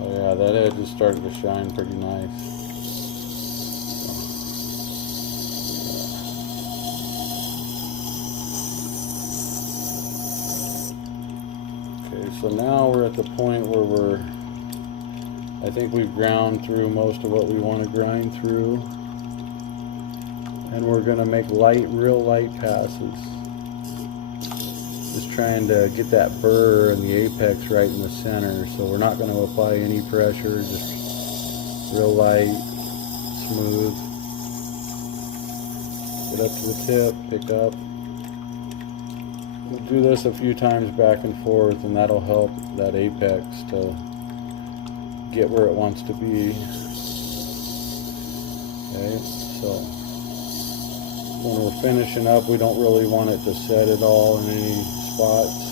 Oh yeah, that edge is starting to shine pretty nice. Okay, so now we're at the point where I think we've ground through most of what we want to grind through. And we're going to make real light passes. Just trying to get that burr and the apex right in the center. So we're not going to apply any pressure, just real light, smooth. Get up to the tip, pick up. We'll do this a few times back and forth, and that'll help that apex to get where it wants to be. Okay, so when we're finishing up, we don't really want it to set at all in any spots.